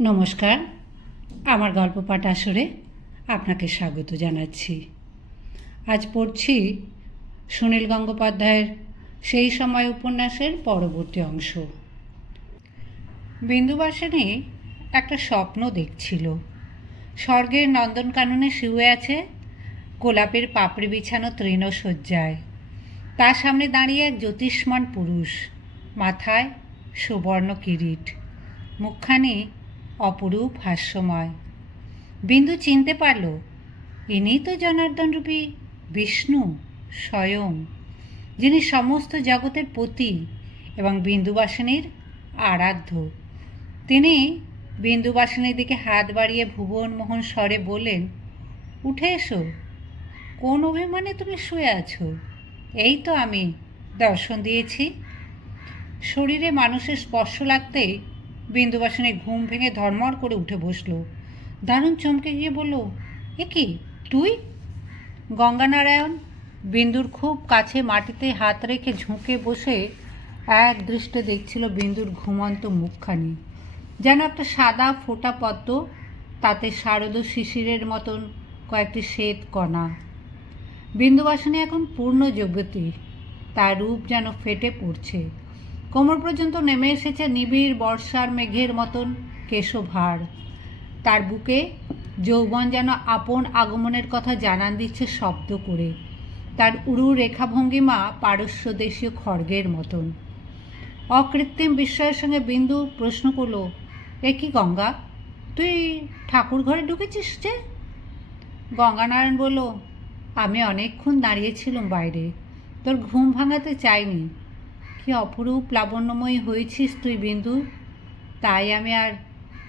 নমস্কার। আমার গল্প পাঠ আসরে আপনাকে স্বাগত জানাচ্ছি। আজ পড়ছি সুনীল গঙ্গোপাধ্যায়ের সেই সময় উপন্যাসের পরবর্তী অংশ। বিন্দুবাসিনী একটা স্বপ্ন দেখছিল। স্বর্গের নন্দনকাননে শুয়ে আছে, গোলাপের পাপড়ি বিছানো তৃণশয্যায় তার সামনে দাঁড়িয়ে এক জ্যোতিষ্মান পুরুষ, মাথায় সুবর্ণ কিরিট। মুখখানি অপরূপ হাস্যময়। বিন্দু চিনতে পারল ইনি তো জনার্দন রূপী বিষ্ণু স্বয়ং, যিনি সমস্ত জগতের পতি এবং বিন্দুবাসিনীর আরাধ্য। তিনি বিন্দুবাসিনীর দিকে হাত বাড়িয়ে ভুবনমোহন স্বরে বললেন, উঠে এসো, কোন অভিমানে তুমি শুয়ে আছো? এই তো আমি দর্শন দিয়েছি। শরীরে মানুষের স্পর্শ লাগতেই বিন্দুবাসিনী ঘুম ভেঙে ধর্মর করে উঠে বসল। দারুণ চমকে গিয়ে বলল, এ কি, তুই? গঙ্গানারায়ণ, বিন্দুর খুব কাছে মাটিতে হাত রেখে ঝুঁকে বসে এক দৃষ্টে দেখছিল বিন্দুর ঘুমন্ত মুখখানি। যেন একটা সাদা ফোঁটা পদ্ম, তাতে শারদ শিশিরের মতন কয়েকটি শ্বেত কণা। বিন্দুবাসিনী এখন পূর্ণ যোগ্যতি তার রূপ যেন ফেটে পড়ছে। কোমর পর্যন্ত নেমে এসেছে নিবিড় বর্ষার মেঘের মতন কেশভার। তার বুকে যৌবন যেন আপন আগমনের কথা জানান দিচ্ছে শব্দ করে। তার উড়ু রেখাভঙ্গিমা পারস্য দেশীয় খড়গের মতন। অকৃত্রিম বিস্ময়ের সঙ্গে বিন্দু প্রশ্ন করল, এ কি গঙ্গা? তুই ঠাকুর ঘরে ঢুকেছিস যে? গঙ্গানারায়ণ বলল, আমি অনেকক্ষণ দাঁড়িয়েছিলাম বাইরে। তোর ঘুম ভাঙাতে চাইনি। কি অপরূপ লাবণ্যময়ী হয়েছিস তুই, বিন্দু? তাই আমি আর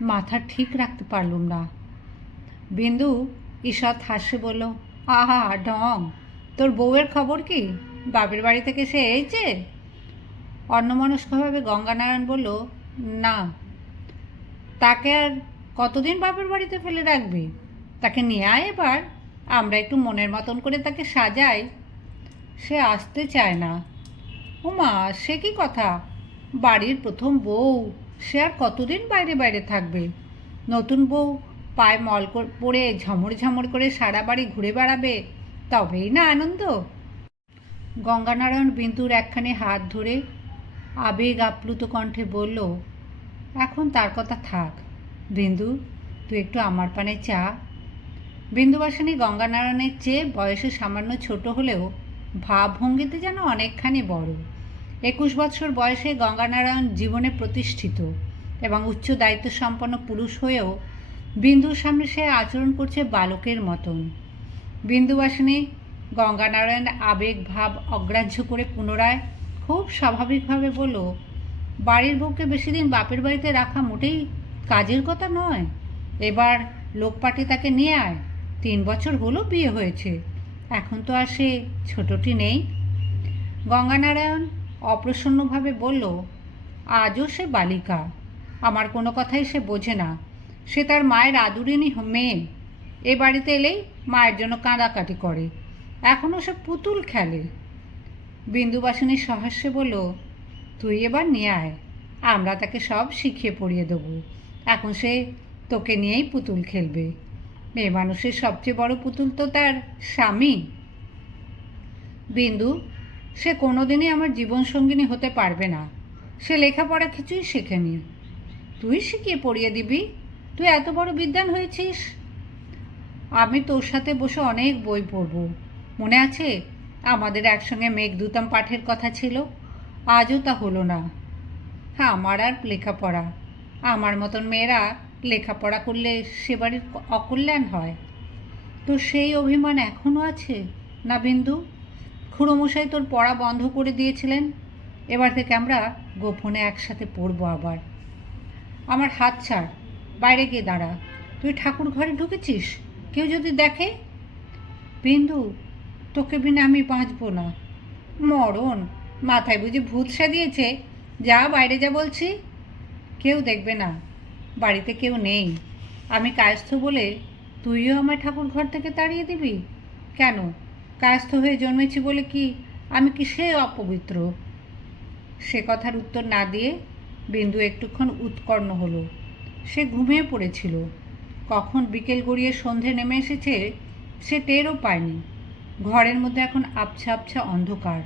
মাথা ঠিক রাখতে পারলুম না। বিন্দু ঈষৎ হাসে বলল, আহা, ঢং। তোর বউয়ের খবর কি? বাপের বাড়ি থেকে সে এইছে অন্যমনস্কভাবে গঙ্গানারায়ণ বলল, না। তাকে আর কতদিন বাপের বাড়িতে ফেলে রাখবি? তাকে নিয়ে আয় এবার। আমরা একটু মনের মতন করে তাকে সাজাই। সে আসতে চায় না। ওমা, সে কি কথা? বাড়ির প্রথম বউ, সে আর কতদিন বাইরে বাইরে থাকবে? নতুন বউ, পায়ে মল পরে ঝমর ঝমর করে সারা বাড়ি ঘুরে বেড়াবে? তবেই না আনন্দ। গঙ্গানারায়ণ বিন্দুর একখানে হাত ধরে আবেগ আপ্লুত কণ্ঠে বলল, এখন তার কথা থাক। বিন্দু, তুই একটু আমার পানে চা। বিন্দুবাসিনী গঙ্গানারায়ণের চেয়ে বয়সে সামান্য ছোট হলেও ভাবভঙ্গিতে যেন অনেকখানি বড়। একুশ বছর বয়সে গঙ্গানারায়ণ জীবনে প্রতিষ্ঠিত এবং উচ্চ দায়িত্ব সম্পন্ন পুরুষ হয়েও বিন্দুর সামনে সে আচরণ করছে বালকের মতন। বিন্দুবাসিনী গঙ্গানারায়ণ আবেগ, ভাব অগ্রাহ্য করে পুনরায় খুব স্বাভাবিকভাবে বলল, বাড়ির বউকে বেশি দিন বাপের বাড়িতে রাখা মোটেই কাজের কথা নয়। এবার লোকপাটি তাকে নিয়ে আয়। তিন বছর হলো বিয়ে হয়েছে। এখন তো আর সে ছোটটি নেই। গঙ্গানারায়ণ অপ্রসন্নভাবে বলল, আজও সে বালিকা। আমার কোনো কথাই সে বোঝে না। সে তার মায়ের আদুরিনী মেয়ে। এ বাড়িতে এলেই মায়ের জন্য কাঁদাকাটি করে। এখনও সে পুতুল খেলে। বিন্দুবাসিনী সহাস্যে বলল, তুই এবার নিয়ে আয়। আমরা তাকে সব শিখিয়ে পড়িয়ে দেবো। এখন সে তোকে নিয়েই পুতুল খেলবে। মেয়ে মানুষের সবচেয়ে বড় পুতুল তো তার স্বামী। বিন্দু সে কোনোদিনই আমার জীবনসঙ্গিনী হতে পারবে না। সে লেখাপড়া কিছুই শেখেনি। তুই শিখিয়ে পড়িয়ে দিবি? তুই এত বড় বিদ্যান হয়েছিস? আমি তোর সাথে বসে অনেক বই পড়ব। মনে আছে? আমাদের একসঙ্গে মেঘদূতম পাঠের কথা ছিল। আজও তা হলো না। হ্যাঁ আমার আর লেখাপড়া। আমার মতন মেয়েরা লেখাপড়া করলে সে বাড়ির অকল্যাণ হয়। তো সেই অভিমান এখনও আছে না বিন্দু? খুড়োমশাই তোর পড়া বন্ধ করে দিয়েছিলেন? এবার থেকে আমরা গোপনে একসাথে পড়ব আবার। আমার হাত ছাড়, বাইরে গিয়ে দাঁড়া। তুই ঠাকুর ঘরে ঢুকেছিস? কেউ যদি দেখে? বিন্দু, তোকে বিনা আমি বাঁচবো না। মরণ, মাথায় বুঝি ভূত সাজিয়েছে। যা, বাইরে যা বলছি। কেউ দেখবে না। বাড়িতে কেউ নেই। আমি কায়স্থ বলে তুইও আমার ঠাকুর ঘর থেকে তাড়িয়ে দিবি? কেন? কায়স্থ হয়ে জন্মেছি বলে কি? আমি কি সে অপবিত্র? সে কথার উত্তর না দিয়ে বিন্দু একটুক্ষণ উৎকর্ণ হলো। সে ঘুমিয়ে পড়েছিল। কখন বিকেল গড়িয়ে সন্ধে নেমে এসেছে, সে টেরও পায়নি। ঘরের মধ্যে এখন আবছা আবছা অন্ধকার।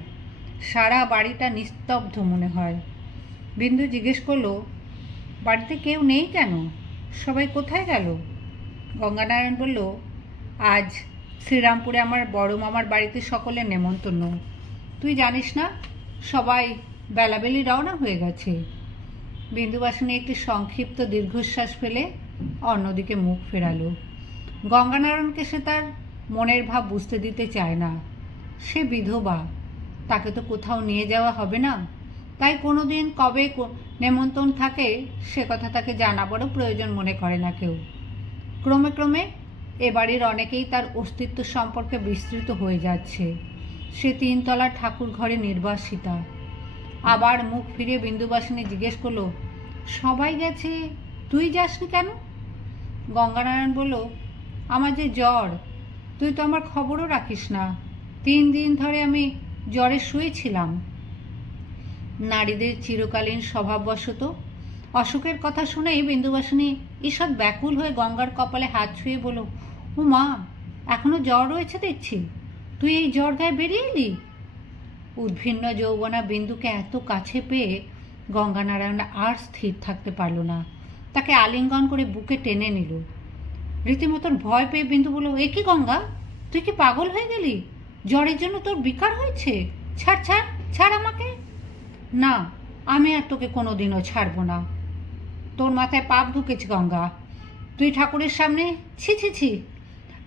সারা বাড়িটা নিস্তব্ধ মনে হয়। বিন্দু জিজ্ঞেস করল, বাড়িতে কেউ নেই কেন? সবাই কোথায় গেল? গঙ্গানারায়ণ বলল, আজ শ্রীরামপুরে আমার বড় মামার বাড়িতে সকলে নেমন্তন্ন। তুই জানিস না, সবাই বেলাবেলি রওনা হয়ে গেছে। বিন্দুবাসিনী একটি সংক্ষিপ্ত দীর্ঘশ্বাস ফেলে অন্যদিকে মুখ ফেরালো। গঙ্গানারায়ণকে সে তার মনের ভাব বুঝতে দিতে চায় না। সে বিধবা, তাকে তো কোথাও নিয়ে যাওয়া হবে না। তাই কোনো দিন কবে নেমন্তন্ন থাকে সে কথা তাকে জানাবারও প্রয়োজন মনে করে না কেউ। ক্রমে ক্রমে এ বাড়ির অনেকেই তার অস্তিত্ব সম্পর্কে বিস্তৃত হয়ে যাচ্ছে। সে তিনতলা ঠাকুর ঘরে নির্বাসিতা। আবার মুখ ফিরিয়ে বিন্দুবাসিনী জিজ্ঞেস করল, সবাই গেছে? তুই যাসনি কেন? গঙ্গানারায়ণ বলল, আমার যে জ্বর, তুই তো আমার খবরও রাখিস না। তিন দিন ধরে আমি জ্বরে শুয়েছিলাম। নারীদের চিরকালীন স্বভাববশত অসুখের কথা শুনেই বিন্দুবাসিনী ঈষৎ ব্যাকুল হয়ে গঙ্গার কপালে হাত ছুঁয়ে বলল ও মা, এখনও জ্বর রয়েছে দেখছি তুই এই জ্বর গায়ে বেরিয়ে এলি? উদ্ভিন্ন যৌবনা বিন্দুকে এত কাছে পেয়ে গঙ্গানারায়ণ আর স্থির থাকতে পারল না। তাকে আলিঙ্গন করে বুকে টেনে নিল। রীতিমতন ভয় পেয়ে বিন্দু বলল, এ কি গঙ্গা? তুই কি পাগল হয়ে গেলি? জ্বরের জন্য তোর বিকার হয়েছে? ছাড় ছাড় ছাড় আমাকে। না, আমি আর তোকে কোনো দিনও ছাড়বো না। তোর মাথায় পাপ ঢুকেছে গঙ্গা। তুই ঠাকুরের সামনে, ছি ছি ছি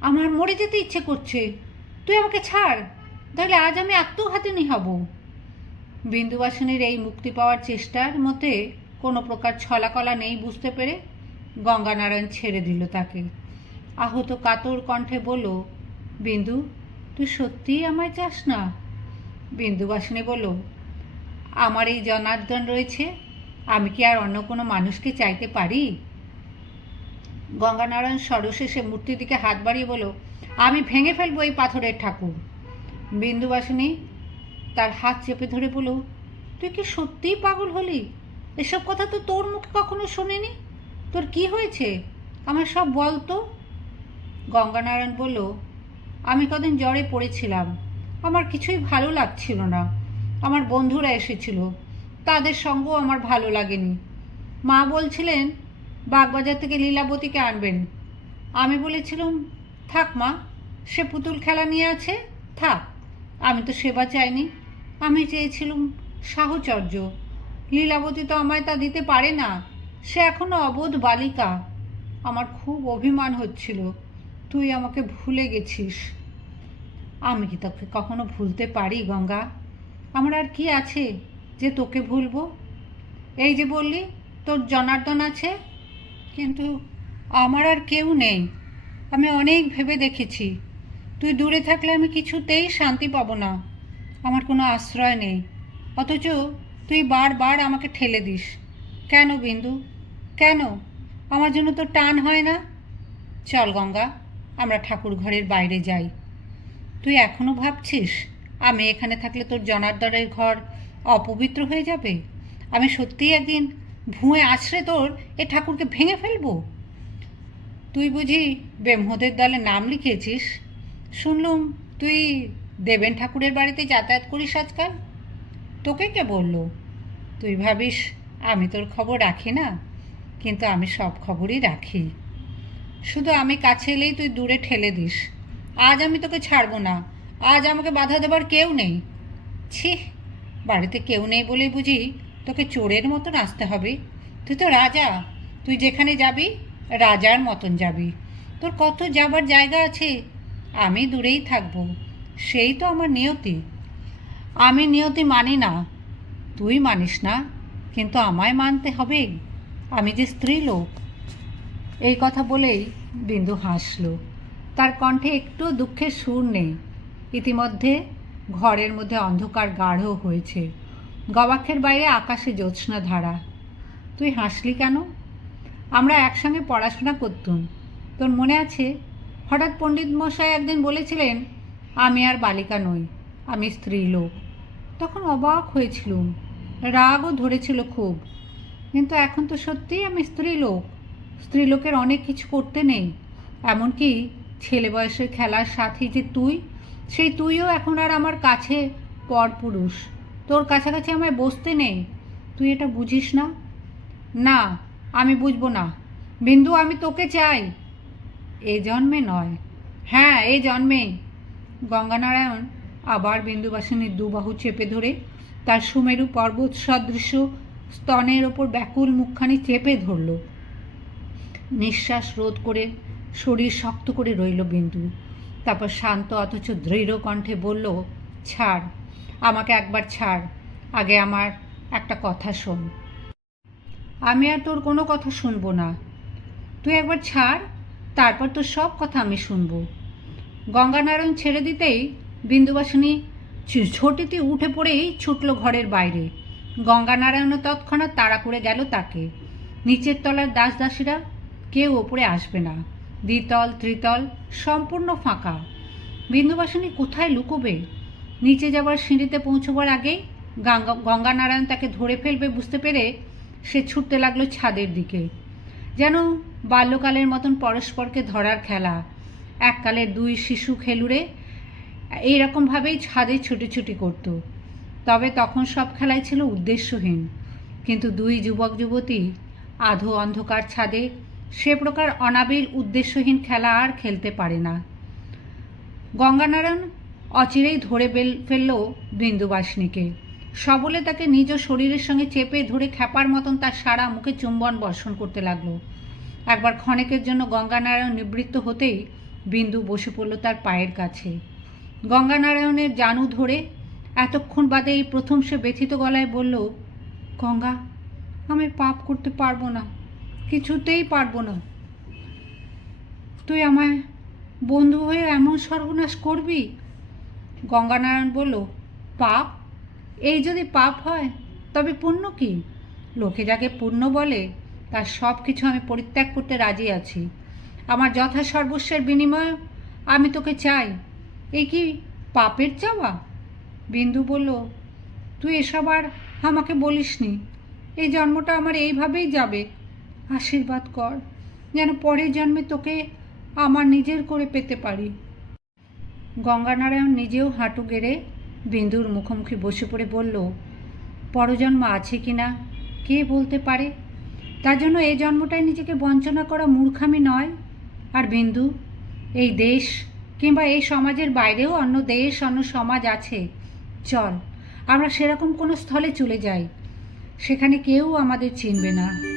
আমার মরে যেতে ইচ্ছে করছে। তুই আমাকে ছাড়, তাহলে আজ আমি আত্মঘাতিনী হব। বিন্দুবাসনের এই মুক্তি পাওয়ার চেষ্টার মতে কোনো প্রকার ছলাকলা নেই বুঝতে পেরে গঙ্গানারায়ণ ছেড়ে দিল তাকে। আহত কাতর কণ্ঠে বলল, বিন্দু, তুই সত্যিই আমায় চাস না? বিন্দুবাসনে বলল, আমার এই জনার্দন রয়েছে, আমি কি আর অন্য কোনো মানুষকে চাইতে পারি? গঙ্গানারায়ণ সরশেষে মূর্তির দিকে হাত বাড়িয়ে বলল, আমি ভেঙে ফেলব এই পাথরের ঠাকুর। বিন্দুবাসিনী তার হাত চেপে ধরে বলল, তুই কি সত্যিই পাগল হলি? এসব কথা তো তোর মুখে কখনো শুনিনি? তোর কি হয়েছে? আমার সব বল তো? গঙ্গানারায়ণ বলল, আমি কদিন জ্বরে পড়েছিলাম। আমার কিছুই ভালো লাগছিল না। আমার বন্ধুরা এসেছিল। তাদের সঙ্গও আমার ভালো লাগেনি। মা বলছিলেন বাগবাজার থেকে লীলাবতীকে আনবেন। আমি বলেছিলাম, থাক মা, সে পুতুল খেলা নিয়ে আছে, থাক। আমি তো সেবা চাইনি। আমি চেয়েছিলাম সাহচর্য। লীলাবতী তো আমায় তা দিতে পারে না। সে এখনও অবোধ বালিকা। আমার খুব অভিমান হচ্ছিল। তুই আমাকে ভুলে গেছিস। আমি কি তোকে কখনো ভুলতে পারি, গঙ্গা? আমার আর কি আছে যে তোকে ভুলবো? এই যে বললি, তোর জনার্দন আছে? কিন্তু আমার আর কেউ নেই। আমি অনেক ভেবে দেখেছি। তুই দূরে থাকলে আমি কিছুতেই শান্তি পাবো না। আমার কোনো আশ্রয় নেই। অথচ তুই বারবার আমাকে ঠেলে দিস। কেন বিন্দু? কেন? আমার জন্য তো টান হয় না। চল গঙ্গা, আমরা ঠাকুর ঘরের বাইরে যাই। তুই এখনও ভাবছিস, আমি এখানে থাকলে তোর জনার্দনের ঘর অপবিত্র হয়ে যাবে? আমি সত্যিই একদিন ভুঁয়ে আছড়ে তোর এ ঠাকুরকে ভেঙে ফেলব? তুই বুঝি ব্রহ্মদের দলে নাম লিখিয়েছিস? শুনলুম তুই দেবেন ঠাকুরের বাড়িতে যাতায়াত করিস আজকাল? তোকে কে বলল? তুই ভাবিস আমি তোর খবর রাখি না, কিন্তু আমি সব খবরই রাখি। শুধু আমি কাছে এলেই তুই দূরে ঠেলে দিস। আজ আমি তোকে ছাড়বো না, আজ আমাকে বাধা দেবার কেউ নেই। ছি, বাড়িতে কেউ নেই বলেই বুঝি তোকে চোরের মতন আসতে হবে। তুই তো রাজা। তুই যেখানে যাবি, রাজার মতন যাবি। তোর কত যাবার জায়গা আছে, আমি দূরেই থাকব। সেই তো আমার নিয়তি। আমি নিয়তি মানি না। তুই মানিস না, কিন্তু আমায় মানতে হবে। আমি যে স্ত্রী লোক। এই কথা বলেই বিন্দু হাসল। তার কণ্ঠে একটু দুঃখের সুর নেই। ইতিমধ্যে ঘরের মধ্যে অন্ধকার গাঢ় হয়েছে। গবাক্ষের বাইরে আকাশে জ্যোৎস্না ধারা। তুই হাসলি কেন? আমরা একসঙ্গে পড়াশোনা করতুম। তোর মনে আছে? হঠাৎ পণ্ডিত মশাই একদিন বলেছিলেন, আমি আর বালিকা নই, আমি স্ত্রী লোক তখন অবাক হয়েছিলুম। রাগও ধরেছিল খুব। কিন্তু এখন তো সত্যিই আমি স্ত্রী লোক স্ত্রীলোকের অনেক কিছু করতে নেই। এমনকি ছেলে বয়সের খেলার সাথী যে তুই, সেই তুইও এখন আর আমার কাছে পরপুরুষ। তোর কাছাকাছি আমায় বসতে নেই। তুই এটা বুঝিস না? না, আমি বুঝব না। বিন্দু, আমি তোকে চাই। এ জন্মে নয়। হ্যাঁ এই জন্মেই গঙ্গানারায়ণ আবার বিন্দুবাসিনীর দুবাহু চেপে ধরে তার সুমেরু পর্বত সদৃশ্য স্তনের ওপর ব্যাকুল মুখখানি চেপে ধরল। নিঃশ্বাস রোধ করে শরীর শক্ত করে রইল বিন্দু। তারপর শান্ত, অথচ দৃঢ় কণ্ঠে বলল, ছাড় আমাকে একবার ছাড়। আগে আমার একটা কথা শোন। আমি আর তোর কোনো কথা শুনব না। তুই একবার ছাড়, তারপর তোর সব কথা আমি শুনব। গঙ্গানারায়ণ ছেড়ে দিতেই বিন্দুবাসিনী ছোটিতে উঠে পড়েই ছুটল ঘরের বাইরে। গঙ্গানারায়ণও তৎক্ষণাৎ তাড়া করে গেল তাকে। নিচের তলার দাস দাসীরা কেউ ওপরে আসবে না। দ্বিতল, ত্রিতল, সম্পূর্ণ ফাঁকা। বিন্দুবাসিনী কোথায় লুকোবে? নিচে যাবার সিঁড়িতে পৌঁছবার আগেই গঙ্গা, গঙ্গানারায়ণ তাকে ধরে ফেলবে বুঝতে পেরে সে ছুটতে লাগল ছাদের দিকে। যেন বাল্যকালের মতন পরস্পরকে ধরার খেলা। এককালের দুই শিশু খেলুড়ে এইরকমভাবেই ছাদে ছুটোছুটি করত। তবে তখন সব খেলাই ছিল উদ্দেশ্যহীন। কিন্তু দুই যুবক, যুবতী আধো অন্ধকার ছাদে সে প্রকার অনাবিল, উদ্দেশ্যহীন খেলা আর খেলতে পারে না। গঙ্গানারায়ণ অচিরেই ধরে ফেলল বিন্দুবাসিনীকে। সবলে তাকে নিজ শরীরের সঙ্গে চেপে ধরে খ্যাপার মতন তার সারা মুখে চুম্বন বর্ষণ করতে লাগল। একবার ক্ষণেকের জন্য গঙ্গানারায়ণ নিবৃত্ত হতেই বিন্দু বসে পড়ল তার পায়ের কাছে। গঙ্গানারায়ণের জানু ধরে এতক্ষণ বাদে এই প্রথম সে ব্যথিত গলায় বলল, গঙ্গা, আমি পাপ করতে পারব না, কিছুতেই পারব না। তুই আমায় বন্ধু হয়ে এমন সর্বনাশ করবি? গঙ্গানারায়ণ বলল, পাপ? এই যদি পাপ হয়, তবে পুণ্য কি? লোকে যাকে পুণ্য বলে, তার সব কিছু আমি পরিত্যাগ করতে রাজি আছি। আমার যথা সর্বস্বের বিনিময়ে আমি তোকে চাই। এই কি পাপের চাওয়া? বিন্দু বলল, তুই এসব আর আমাকে বলিসনি। এই জন্মটা আমার এইভাবেই যাবে। আশীর্বাদ কর, যেন পরের জন্মে তোকে আমার নিজের করে পেতে পারি। গঙ্গানারায়ণ নিজেও হাঁটু গেড়ে বিন্দুর মুখোমুখি বসে পড়ে বলল, পরজন্ম আছে কি না? কে বলতে পারে? তার জন্য এই জন্মটাই নিজেকে বঞ্চনা করা মূর্খামি নয়। আর বিন্দু, এই দেশ কিংবা এই সমাজের বাইরেও অন্য দেশ, অন্য সমাজ আছে। চল, আমরা সেরকম কোনো স্থলে চলে যাই। সেখানে কেউ আমাদের চিনবে না।